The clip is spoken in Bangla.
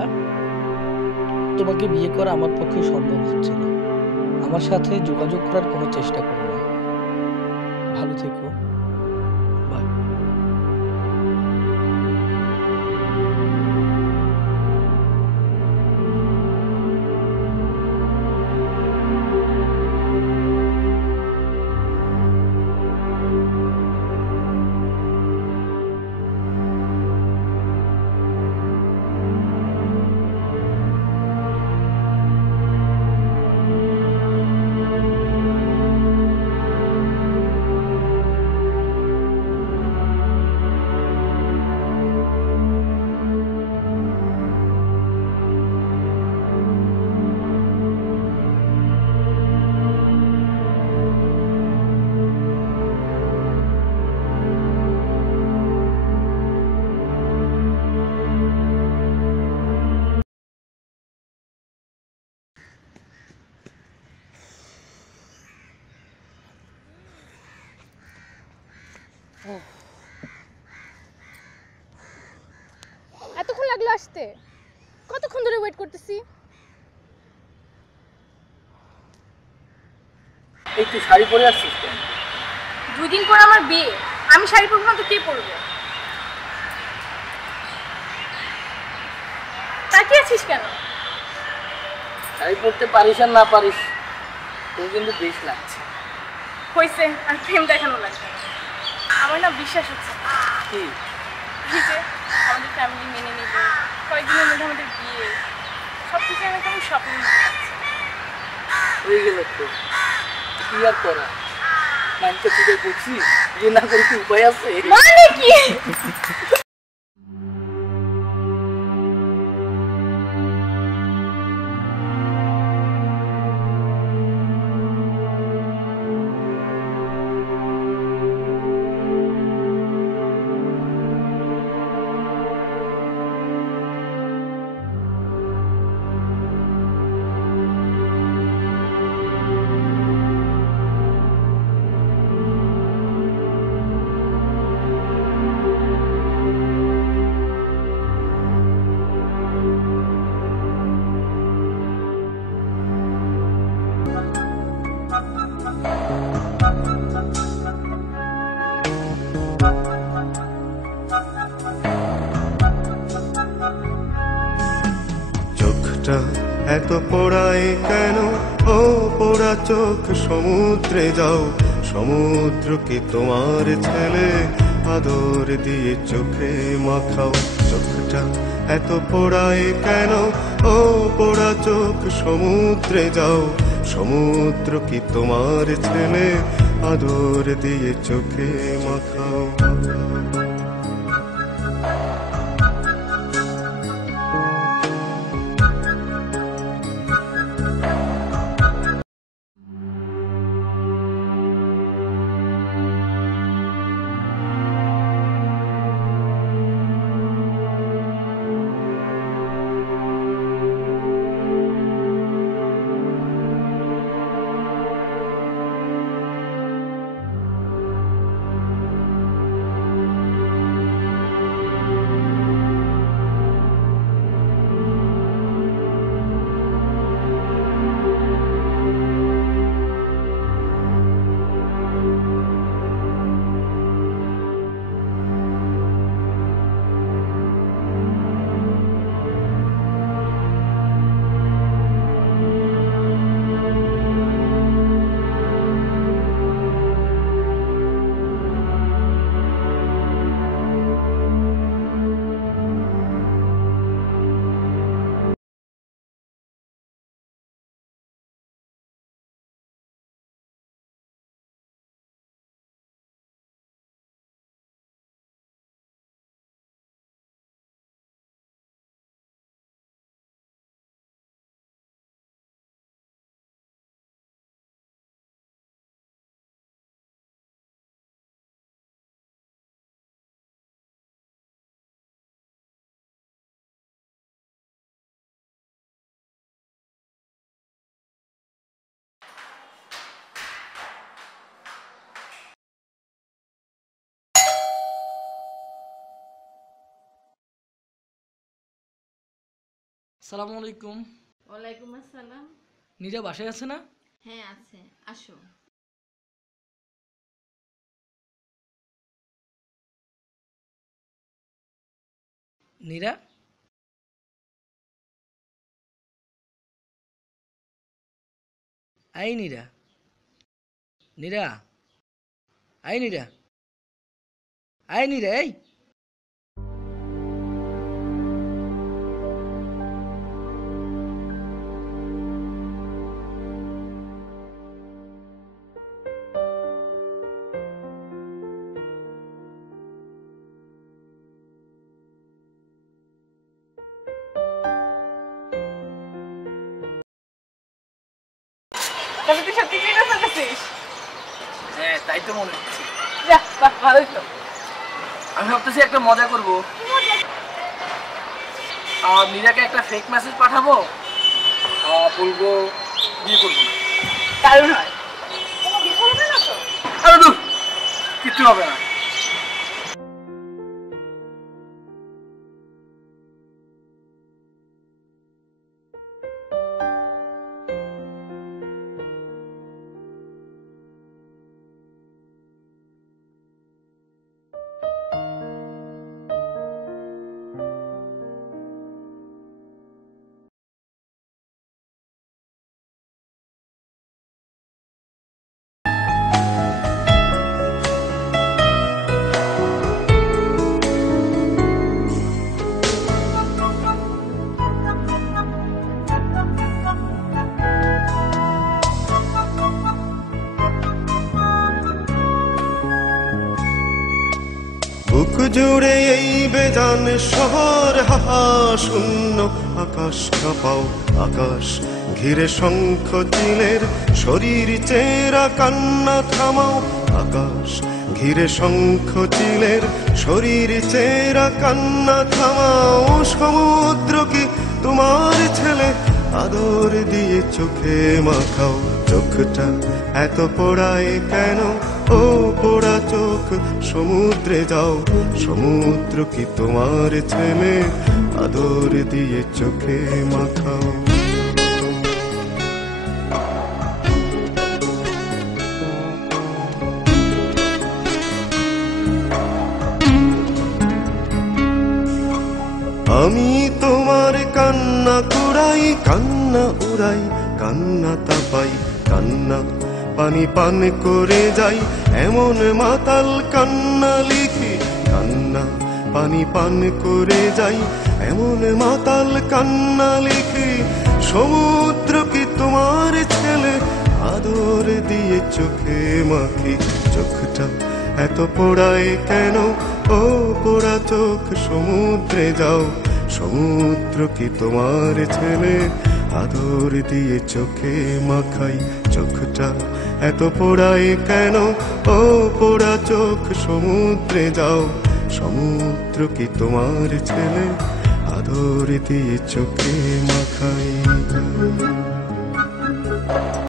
রিয়া, তোমাকে বিয়ে করা আমার পক্ষে সম্ভব হচ্ছে না। আমার সাথে যোগাযোগ করার কোনো চেষ্টা করো না। ভালো থেকো। বাই। এতক্ষণ লাগলো আসতে? কতক্ষণ ধরে ওয়েট করতেছি। এই তুই শাড়ি পরে আসছিস কেন? 2 দিন পর আমার বিয়ে, আমি শাড়ি পরবো না তো কে পরবে? তাকিয়ে আছিস কেন? শাড়ি পরতে পারিস আর না পারিস, তোর কিন্তু বেশ লাগছে। হয়েছে, আর প্রেম দেখানো লাগবে। আমার না বিশ্বাস হচ্ছে না। কি? এই যে আমাদের ফ্যামিলি মেনে নেবে, কয়েকদিনের মধ্যে আমাদের বিয়ে, সব কিছু আমাকে আমি স্বপ্নের মধ্যে লাগছে। হয়ে গেল তো, কি আর করা? মানতে তুই করছিস, বিয়ে না করে কি উপায় আছে? মানে কি? চোখটা এত পোড়ায় কেন? ও পোড়া চোখ, সমুদ্রে যাও। সমুদ্র কি তোমার ছেলে? আদর দিয়ে চোখে মাখাও। চোখটা এত পোড়ায় কেন? ও পোড়া চোখ, সমুদ্রে যাও। সমুদ্র কি তোমার ছেলে? আদর দিয়ে চোখে মাখাও। আসসালামু আলাইকুম। ওয়ালাইকুম আসসালাম। নীরা বাসায় আছে না? হ্যাঁ আছে, আসো। নীরা, আই নীরা, নীরা, আই নীরা, আই নীরা, এই তাহলে তুই সত্যি চিনে ফেলেছিস? হ্যাঁ, তাই তো মনে হচ্ছে। যা, বাহ, ভালোই তো। আমি ভাবতেছি একটা মজা করব। আর নীরাকে একটা ফেক মেসেজ পাঠাবো, বলবো বিয়ে করবো না। দারুণ হয়। কোনো বিপদ হবে না তো? আরে দূর, কিচ্ছু হবে না। বুক জুড়ে এই বেজান শহর, হাহা শূন্য আকাশ কাঁপাও আকাশ ঘিরে শঙ্খ চিলের শরীর চেরা কান্না থামাও আকাশ ঘিরে শঙ্খ চিলের শরীর চেরা কান্না থামাও। সমুদ্র কি তোমার ছেলে, আদর দিয়ে চোখে মাখাও। চোখটা এত পোড়ায় কেন, ও পোড়া চোখ সমুদ্রে যাও। সমুদ্র কি তোমার ছেলে, আদর দিয়ে চোখে মাখাও। আমি তোমার কান্না কুড়াই, কান্না উড়াই, কান্না তাপাই, কান্না পানি পান করে যাই। এমন মাতাল কান্না লিখি, কান্না পানি পান করে যাই। এমন মাতাল কান্না লিখি। সমুদ্র কি তোমার ছেলে, আদর দিয়ে চোখে মাখি। চোখটা এত পোড়ায় কেন, ও পোড়া চোখ সমুদ্রে যাও। সমুদ্র কি তোমার ছেলে, আদর দিয়ে চোখে মাখাই। চোখটা এত পোড়ায় কেন, ও পোড়া চোখ সমুদ্রে যাও। সমুদ্র কি তোমার ছেলে, আদর দিয়ে চোখে মাখাই।